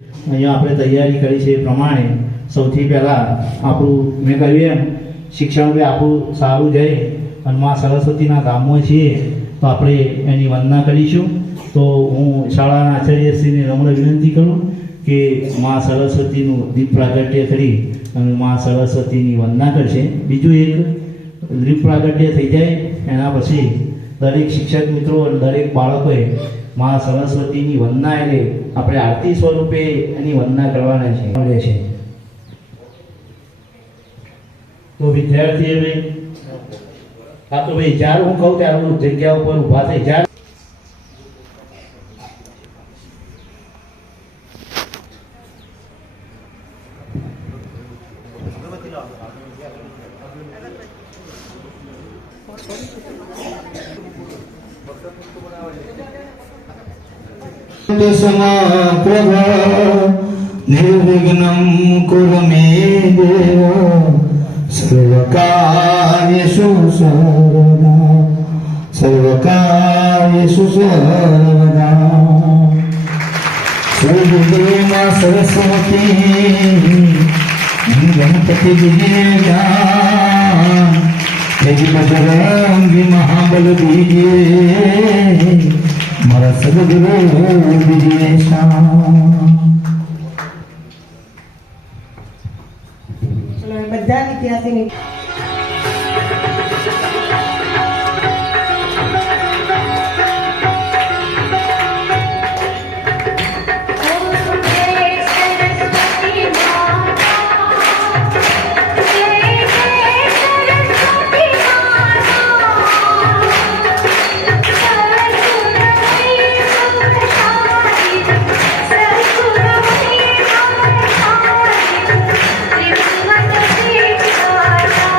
અહીંયા આપણે તૈયારી કરી છે એ પ્રમાણે સૌથી પહેલાં આપણું મેં કહ્યું એમ શિક્ષણ બી આપણું સારું જાય અને મા સરસ્વતીના ધામમાં છીએ તો આપણે એની વંદના કરીશું. તો હું શાળાના આચાર્યશ્રીને નમ્ર વિનંતી કરું કે મા સરસ્વતીનું દીપ પ્રાગટ્ય કરી અને મા સરસ્વતીની વંદના કરશે. બીજું એક દીપ પ્રાગટ્ય થઈ જાય એના પછી દરેક શિક્ષક મિત્રો અને દરેક બાળકોએ મા સરસ્વતીની વંદના એટલે આપણે આરતી સ્વરૂપે એની વંદના કરવાના છે. તો વિદ્યાર્થીઓએ હા તો ભાઈ જ્યારે હું કહું ત્યારે હું જગ્યા ઉપર ઊભા થઈ જ્યારે समाप्रभ निर्विघ्नं कुरु मे देव सर्वकार्येषु सर्वदा सर्वदेवा सरस्वती गणपति विजया बजरंगी महाबल दीजिए मारा सदगुरु विजयेशा. બધા વિદ્યાર્થીની Thank you.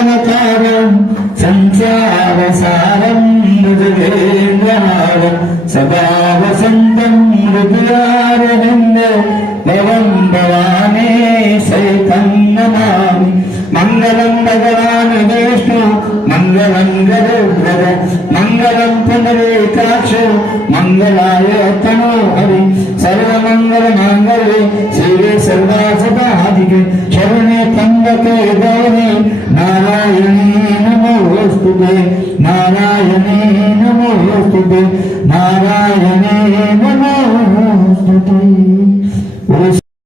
सदावतारं संसारसारं भुजगेन्द्रहारं सदा वसन्तं हृदयारविन्दे भवं भवानी सहितं नमामि मङ्गलं भगवान् विष्णु मङ्गलं गरुडध्वज मङ्गलं पुनरेकाक्ष मङ्गलाय तनो हरि सर्वमङ्गलमाङ्गल्ये शिवे सर्वासदाधिके शरणे त्र्यम्बके गौरी नारायणी नमोस्तुते नारायणी नमोस्तुते नारायणी नमोस्तुते